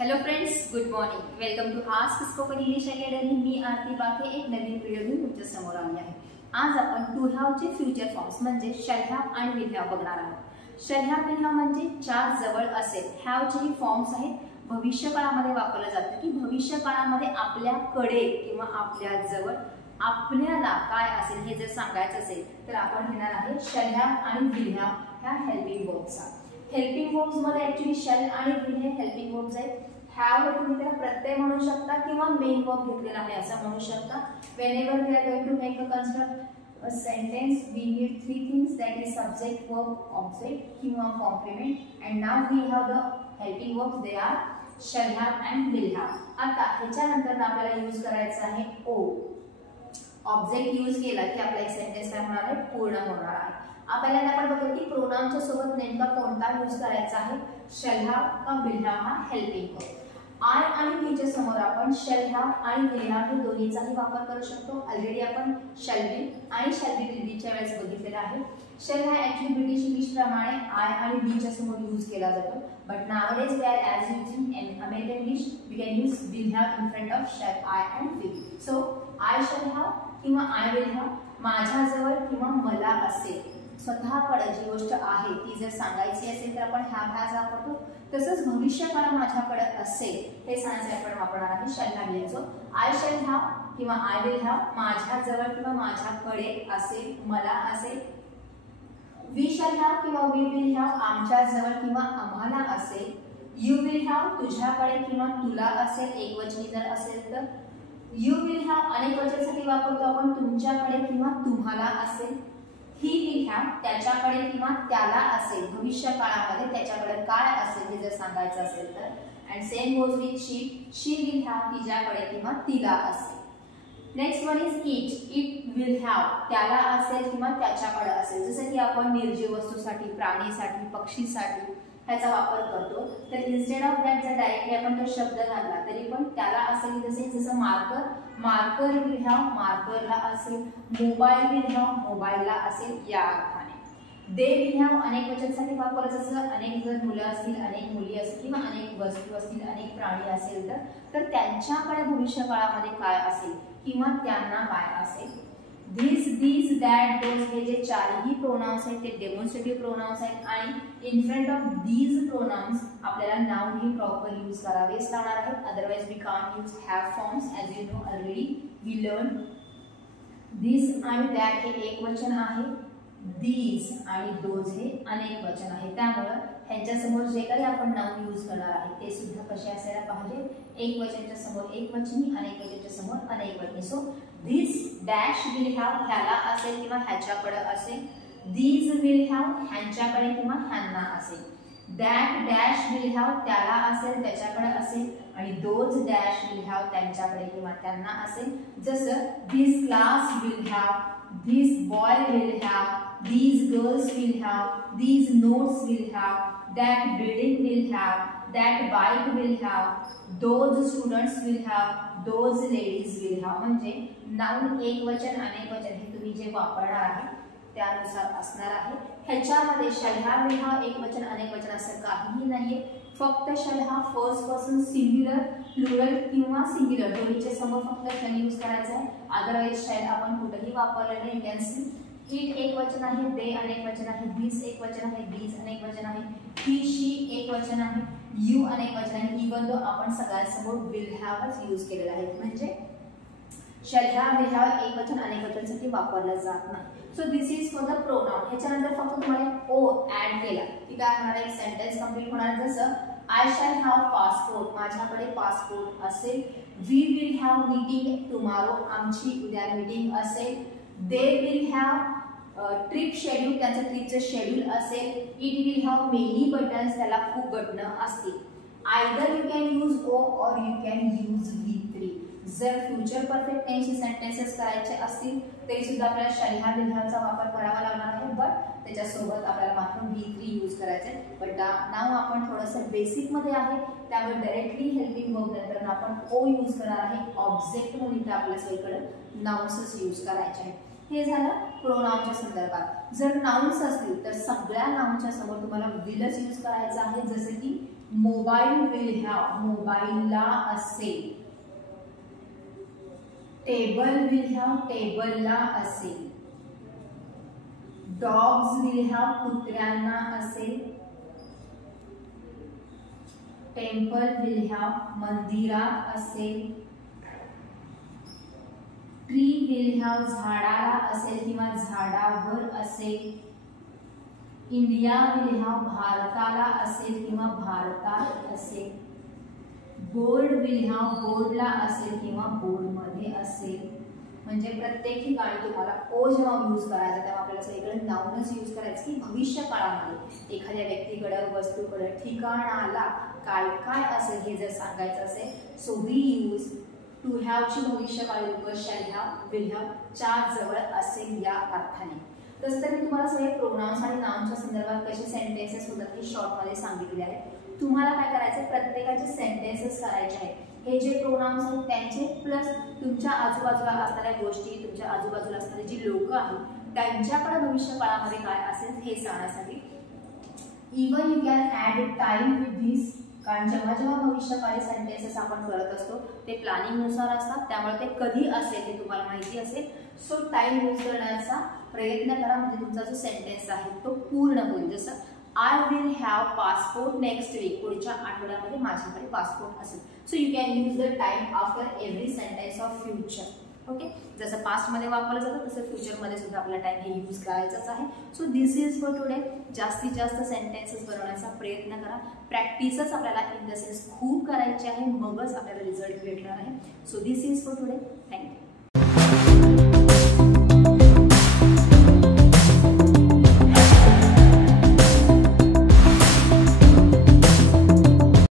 Hello friends, good morning. Welcome to ask spoken English academy. मी आरती बाके एक नवीन video घेऊन तुमच्या समोर आली आहे. आज आपण टू हॅव चे फ्युचर फॉर्म्स म्हणजे शॅल हॅव आणि विल हॅव बघणार आहोत. शॅल हॅव, विल हॅव म्हणजे च्या जवळ असेल. हॅव चे ही फॉर्म्स आहेत. भविष्य काळामध्ये वापरलं जातं की भविष्य काळामध्ये आपल्याकडे किंवा आपल्या जवळ आपल्याला काय असेल हे जर सांगायचं असेल तर आपण घेणार आहे शॅल हॅव आणि विल हॅव ह्या हेल्पिंग वर्ब्सचा. हेल्पिंग वर्ब्स मध्ये ऍक्च्युअली शॅल आणि विल हे हेल्पिंग वर्ब्स आहेत. हॅव हे तुम्ही त्याला प्रत्यय म्हणू शकता किंवा मेन वर्ब घेतलेला आहे असं म्हणू शकता. Whenever we are going to make a construct a sentence we need three things, that is subject, verb, object किंवा complement. And now we have the helping verbs, they are shall have and will have. आता ह्याच्यानंतर आपल्याला use करायचं आहे ओ. Object use केला की आपला एक सेंटेन्स काय होणार आहे, पूर्ण होणार आहे. आपल्याला आपण बघू की प्रोनाउनच्या सोबत नेमका कोणता यूज करायचा आहे, शॅल हॅव का विल हॅव हा हेल्पिंग वर्ब. आय आणि वीच्या समोर आपण शॅल हॅव आणि विल हॅव हे दोन्हीचाही वापर करू शकतो. ऑलरेडी आपण शॅल विल आणि शॅल बी विल बीच्या वेळेस बघितलेला आहे. शॅल हा ऍक्च्युअली ब्रिटिश इंग्लिश प्रमाणे आय आणि वीच्या समोर यूज केला जातो. But nowadays we are as using in American English we can use will have in front of shall, I and will. So I shall have किंवा I will have माझ्याजवळ किंवा मला असेल. स्वतःकडे जी गोष्ट आहे ती जर सांगायची असेल तर आपण हॅव हॅज वापरतो. तसंच भविष्यकाळ माझ्याकडे असेल हे सांगायचे आपण वापरणार आहे shall have will. So I shall have किंवा आय विल हॅव माझ्याजवळ किंवा माझ्याकडे असेल, मला असेल. वी शॅल हॅव किंवा वी विल हॅव आमच्याजवळ किंवा आम्हाला असेल. यू विल हॅव तुझ्याकडे किंवा तुला असेल, एकवचनी जर असेल तर. यू विल हॅव अनेक वचनासाठी वापरतो आपण, तुमच्याकडे किंवा तुम्हाला असेल. ही विल हॅव त्याच्याकडे किंवा त्याला असेल, भविष्य काळामध्ये त्याच्याकडे काय असेल हे जर सांगायचं असेल तर. And same goes with she, she will have तिच्याकडे किंवा तिला असेल. Next one is it. It will have त्याला असेल किंवा त्याच्याकडे असेल. जसं की आपण निर्जीव वस्तूसाठी, प्राणीसाठी, पक्षीसाठी ह्याचा वापर करतो. तर इन्स्टेड ऑफ दॅट जर डायरेक्टली आपण तो शब्द घातला तरी पण त्याला असेल. जसं मार्कर, मार्कर विल हॅव मार्करला असेल. मोबाईल विल हॅव मोबाईलला असेल या अर्थाने. दे विल हॅव अनेक वचनासाठी वापर, जसं अनेक जर मुलं असतील, अनेक मुली असतील किंवा अनेक वस्तू असतील, अनेक प्राणी असेल तर त्यांच्याकडे भविष्य काळामध्ये काय असेल किंवा त्यांना काय असेल. दिस, दीज, दॅट, दोज हे जे चारही प्रोनाउन्स आहेत ते डेमॉन्स्ट्रेटिव्ह प्रोनाउन्स आहेत आणि in front of these pronouns आपल्याला नाउन ही प्रॉपर यूज करावेच लागणार आहेत. Otherwise we can't use have forms. As you know already we learn. This आणि दॅट हे एक वचन आहे, दीज आणि दोज हे अनेक वचन आहे. त्यामुळे ह्यांच्या समोर जे काही आपण नाउन यूज करणार आहे ते सुद्धा कसे असायला पाहिजे, एक वचनच्या समोर एक वचनी, अनेक वचनच्या समोर अनेक वचनी. So this dash will have ह्याला असेल किंवा ह्याच्याकडे असेल. दीज विल हॅव ह्यांच्याकडे किंवा ह्यांना असेल. दॅट डॅश विल हॅव त्याला असेल, त्याच्याकडे असेल. आणि दोज डॅश विल हॅव त्यांच्याकडे किंवा त्यांना असेल. जसं this class will have, this boy will have, these girls will have, these notes will have, that building will have, that bike will have, those students will have, those ladies will have. म्हणजे noun एक वचन अनेक वचन हे तुम्ही जे वापरणार आहे त्यानुसार असणार आहे. ह्याच्यामध्ये शॅल हॅव विल हॅव एक वचन अनेक वचन असं काहीही नाहीये. फक्त shall have first person singular, plural किंवा सिंग्युलर दोन्हीच्या समोर फक्त शॅल यूज करायचा आहे. अदरवाइज शॅल आपण कुठेही वापरलेलं नाही. Can see. इट एक वचन आहे, दे अनेक वचन आहे, दिस एक वचन आहे, दीज अनेक वचन आहे, ही शी एक वचन आहे, यू अनेक वचन आहे. इवन दो आपण सगळ्यांसमोर विल हॅवच यूज केलेला आहे. म्हणजे शॅल हॅव विल हॅव एक वचन अनेक वचनसाठी वापरलं जात नाही. So this is for the pronoun. ह्याच्यानंतर फक्त तुम्हाला ओ ऍड केला की काय होणार आहे, सेंटेन्स कंप्लीट होणार. जसं आय शॅल हॅव पासपोर्ट माझ्याकडे पासपोर्ट असेल. We will have meeting tomorrow आमची उद्या मीटिंग असेल. They will have trip schedule त्यांचं ट्रिपचं शेड्यूल असेल. It will have many buttons त्याला खूप बटणं असतील. आयदर यू कॅन यूज ओ or you can use V3. जर फ्युचर परफेक्ट टेन्सचे सेंटेन्सेस करायचे असतील तरी सुद्धा आपल्याला शॅल हॅव विल हॅवचा वापर करावा लागणार आहे. बट त्याच्यासोबत आपल्याला मात्र V3 यूज करायचं आहे. बट नाव आपण थोडंसं बेसिकमध्ये आहे त्यामुळे डायरेक्टली हेल्पिंग वर्ब नंतर आपण ओ यूज करणार आहे. ऑब्जेक्ट म्हणून इथं आपल्या सगळीकडे नाउन्सच यूज करायचे आहे. हे झालं प्रोनाउनच्या संदर्भात. जर नाउन्स असतील तर सगळ्या नाउनच्या समोर तुम्हाला विलच यूज करायचा आहे. जसं की मोबाईल विल हॅव, मोबाईलला असेल. टेबल विल हॅव, टेबलला असेल. डॉग्स विल हॅव, कुत्र्यांना असेल. टेम्पल विल हॅव, मंदिरात असेल. ट्री विल हॅव, झाडाला असेल किंवा झाडावर असेल. इंडिया विल हॅव, भारताला असेल किंवा भारतात असेल. बोर्ड विल हॅव, बोर्डला असेल किंवा बोर्डमध्ये असेल. म्हणजे प्रत्येक ठिकाणी तुम्हाला ओ जेव्हा यूज करायचा तेव्हा आपल्याला सगळीकडे नाउनच यूज करायचं की भविष्य काळामध्ये एखाद्या व्यक्तीकडे, वस्तूकडे, ठिकाणाला काय काय असेल हे जर सांगायचं असेल. सो वी यूज टू हॅवची भविष्यकाळी रूप शॅल हॅव, विल हॅव च्या जवळ असेल या अर्थाने. तसं तर मी तुम्हाला सगळे प्रोनाउन्स आणि नाउनच्या संदर्भात कसे सेंटेन्सेस होतात हे शॉर्टमध्ये सांगितले आहे. तुम्हाला काय करायचं, प्रत्येकाचे सेंटेन्सेस करायचे आहेत. हे जे प्रोनाउन्स आहेत त्यांचे प्लस तुमच्या आजूबाजूला असणाऱ्या गोष्टी, तुमच्या आजूबाजूला असणारी जी लोक आहेत त्यांच्याकडे भविष्य काळामध्ये काय असेल हे सांगण्यासाठी. Even you can add time with this, कारण जेव्हा जेव्हा भविष्यकाळी सेंटेन्सेस आपण करत असतो ते प्लॅनिंगनुसार असतात, त्यामुळे ते कधी असेल ते तुम्हाला माहिती असेल. सो टाइम यूज करण्याचा प्रयत्न करा म्हणजे तुमचा जो सेंटेन्स आहे तो पूर्ण होईल. जसं I will have passport next week, पुढच्या आठवड्यामध्ये माझ्याकडे पासपोर्ट असेल. So you can use the time after every sentence of future. Okay, जसं पास्टमध्ये वापरलं जातं तसं फ्युचरमध्ये सुद्धा आपला टाइम हे यूज करायचाच आहे. So this is for today. जास्तीत जास्त सेंटेन्सेस बनवण्याचा प्रयत्न करा. प्रॅक्टिसच आपल्याला इन द सेन्स खूप करायची आहे, मगच आपल्याला रिझल्ट भेटणार आहे. So this is for today. Thank you.